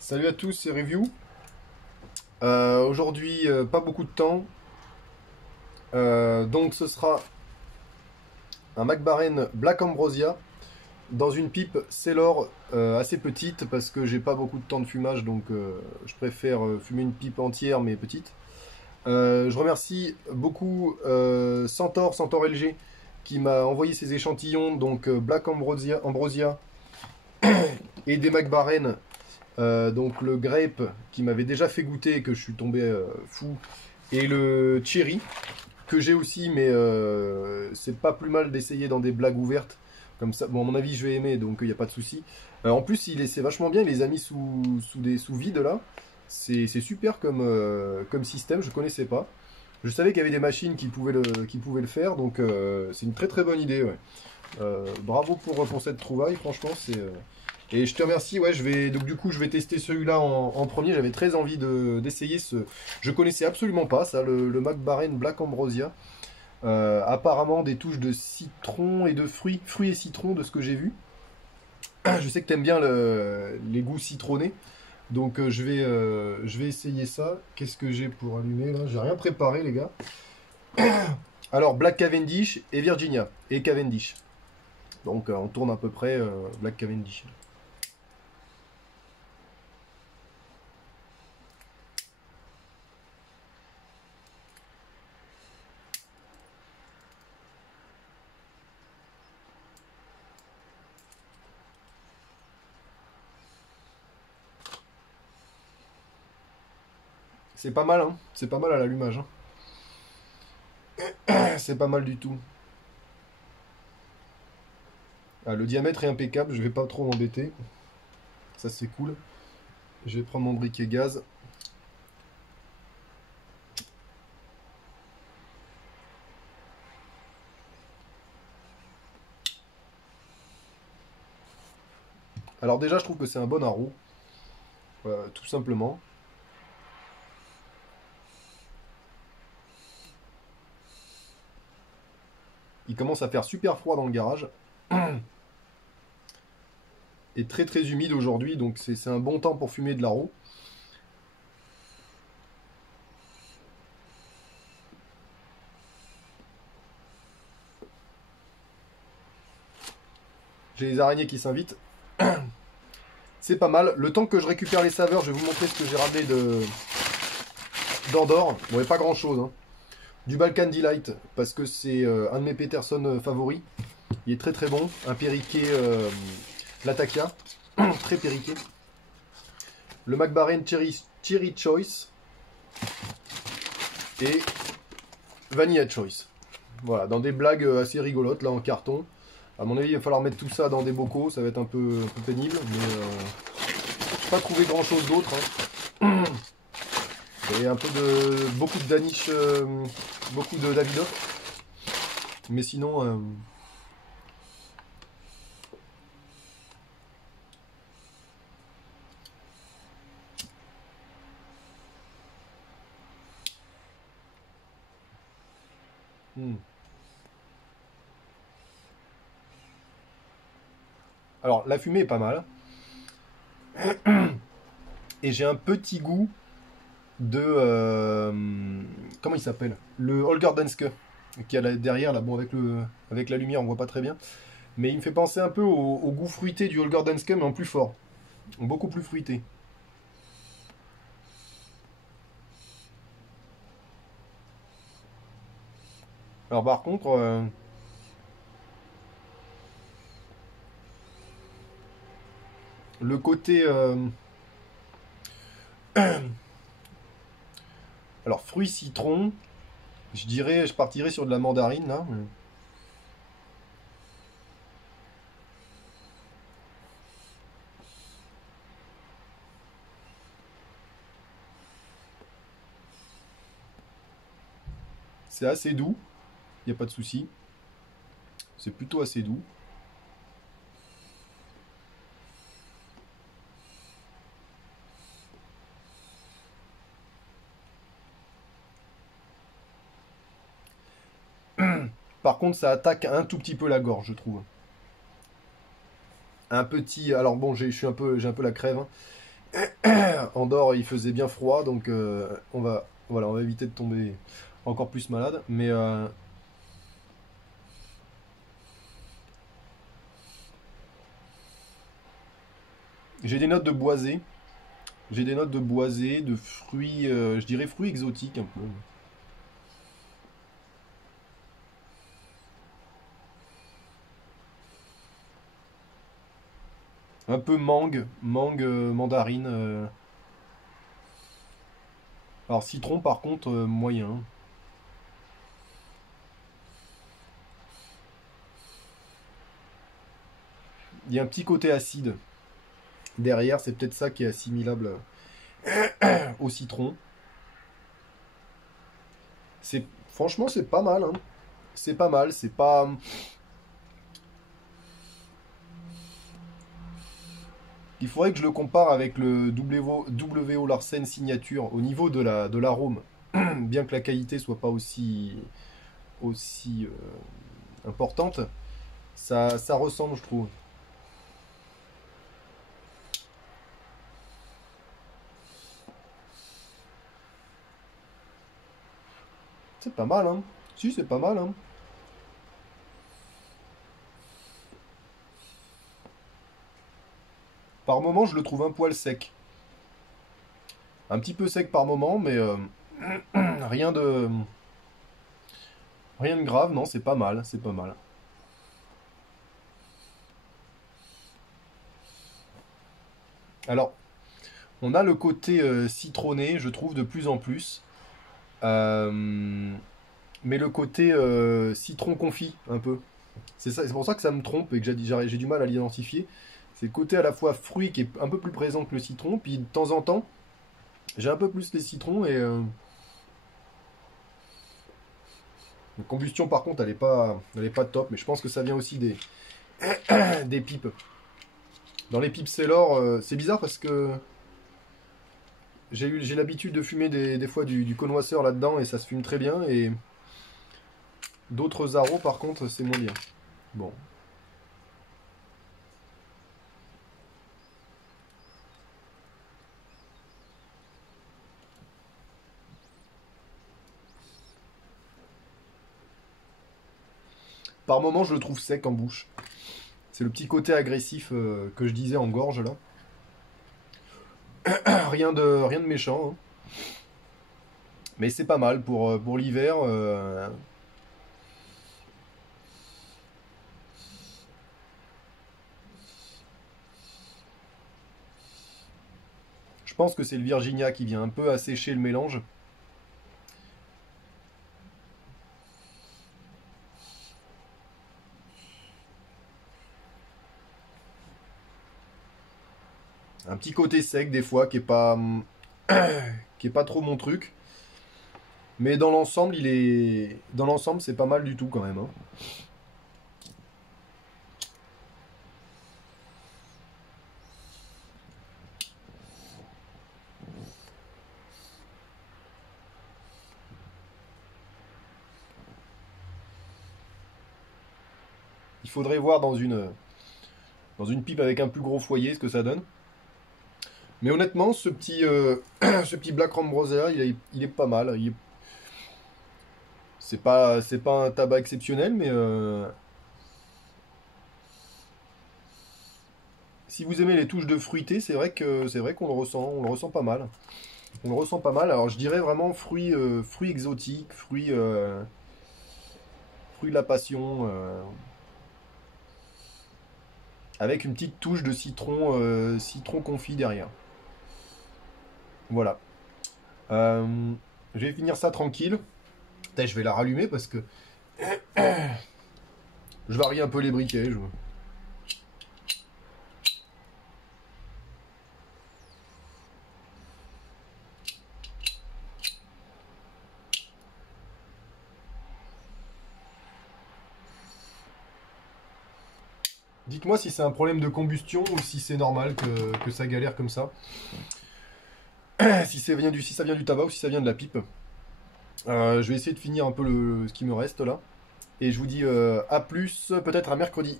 Salut à tous, c'est Review. Aujourd'hui, pas beaucoup de temps. Donc ce sera un McBaren Black Ambrosia dans une pipe Sailor assez petite parce que j'ai pas beaucoup de temps de fumage, donc je préfère fumer une pipe entière mais petite. Je remercie beaucoup Centaure LG qui m'a envoyé ses échantillons, donc Black Ambrosia et des McBaren. Donc le grape qui m'avait déjà fait goûter et que je suis tombé fou. Et le cherry que j'ai aussi, mais c'est pas plus mal d'essayer dans des blagues ouvertes. Comme ça, bon, à mon avis, je vais aimer, donc il n'y a pas de souci. En plus, c'est vachement bien, il les a mis sous vide là. C'est super comme système, je connaissais pas. Je savais qu'il y avait des machines qui pouvaient le faire, donc c'est une très très bonne idée. Ouais. Bravo pour cette trouvaille, franchement, et je te remercie, ouais, donc du coup je vais tester celui-là en premier, j'avais très envie d'essayer ce... Je connaissais absolument pas ça, le McBaren Black Ambrosia. Apparemment des touches de citron et de fruits et citron de ce que j'ai vu. Je sais que t'aimes bien les goûts citronnés, donc je vais essayer ça. Qu'est-ce que j'ai pour allumer là? J'ai rien préparé les gars. Alors Black Cavendish et Virginia, et Cavendish. Donc on tourne à peu près Black Cavendish. C'est pas mal, hein. C'est pas mal à l'allumage, hein. C'est pas mal du tout. Ah, le diamètre est impeccable, je vais pas trop m'embêter. Ça c'est cool. Je vais prendre mon briquet gaz. Alors déjà je trouve que c'est un bon haro. Tout simplement. Il commence à faire super froid dans le garage. Et très très humide aujourd'hui, donc c'est un bon temps pour fumer de l'haro. J'ai les araignées qui s'invitent. C'est pas mal. Le temps que je récupère les saveurs, je vais vous montrer ce que j'ai ramené d'Andorre. Bon, et pas grand chose, hein. Du Balkan Delight, parce que c'est un de mes Peterson favoris. Il est très très bon. Un Periquet Latakia, très Periquet. Le McBaren Cherry Choice. Et Vanilla Choice. Voilà, dans des blagues assez rigolotes, là en carton. À mon avis, il va falloir mettre tout ça dans des bocaux, ça va être un peu pénible, mais je n'ai pas trouvé grand chose d'autre. Hein. Et beaucoup de Danish, beaucoup de Davidoff. Mais sinon, Alors, la fumée est pas mal. Et j'ai un petit goût de... comment il s'appelle? Le Holger Danske, qui est là derrière, là, bon, avec la lumière, on voit pas très bien. Mais il me fait penser un peu au goût fruité du Holger Danske, mais en plus fort. Beaucoup plus fruité. Alors par contre... le côté... alors, fruits citron, je partirais sur de la mandarine, là. C'est assez doux, il n'y a pas de souci. C'est plutôt assez doux. Par contre, ça attaque un tout petit peu la gorge, je trouve. Un petit... Alors bon, j'ai un peu la crève, hein. Andorre, il faisait bien froid, donc voilà, on va éviter de tomber encore plus malade. Mais j'ai des notes de boisé. J'ai des notes de boisé, de fruits, je dirais fruits exotiques un peu. Un peu mangue, mandarine. Alors citron par contre, moyen. Il y a un petit côté acide derrière, c'est peut-être ça qui est assimilable au citron. Franchement, c'est pas mal, hein. C'est pas mal, c'est pas. Il faudrait que je le compare avec le WO Larsen signature au niveau de l'arôme, bien que la qualité soit pas aussi importante, ça ressemble, je trouve. C'est pas mal, hein. Si, c'est pas mal, hein. Par moment, je le trouve un poil sec. Un petit peu sec par moment, mais rien de rien de grave, non, c'est pas mal, c'est pas mal. Alors, on a le côté citronné, je trouve, de plus en plus. Euh, mais le côté citron confit, un peu. C'est pour ça que ça me trompe et que j'ai du mal à l'identifier. C'est le côté à la fois fruit qui est un peu plus présent que le citron, puis de temps en temps, j'ai un peu plus les citrons et la combustion par contre elle est pas top, mais je pense que ça vient aussi des pipes. Dans les pipes Sailor, c'est bizarre parce que j'ai l'habitude de fumer des fois du connoisseur là-dedans et ça se fume très bien et d'autres arrows par contre c'est moins bien. Bon. Par moment je le trouve sec en bouche. C'est le petit côté agressif que je disais en gorge là. Rien de méchant, hein. Mais c'est pas mal pour l'hiver. Je pense que c'est le Virginia qui vient un peu assécher le mélange. Un petit côté sec des fois qui est pas trop mon truc. Mais dans l'ensemble c'est pas mal du tout quand même, hein. Il faudrait voir dans une pipe avec un plus gros foyer ce que ça donne. Mais honnêtement, ce petit Black Rambrosia, il est pas mal. C'est pas un tabac exceptionnel, mais si vous aimez les touches de fruité, c'est vrai qu'on on le ressent pas mal. On le ressent pas mal. Alors je dirais vraiment fruits exotiques, fruits de la passion, avec une petite touche de citron confit derrière. Voilà. Euh, je vais finir ça tranquille. Putain, je vais la rallumer parce que je varie un peu les briquets. Dites-moi si c'est un problème de combustion ou si c'est normal que ça galère comme ça. Si ça vient du tabac ou si ça vient de la pipe. Je vais essayer de finir un peu ce qui me reste là. Et je vous dis à plus, peut-être à mercredi.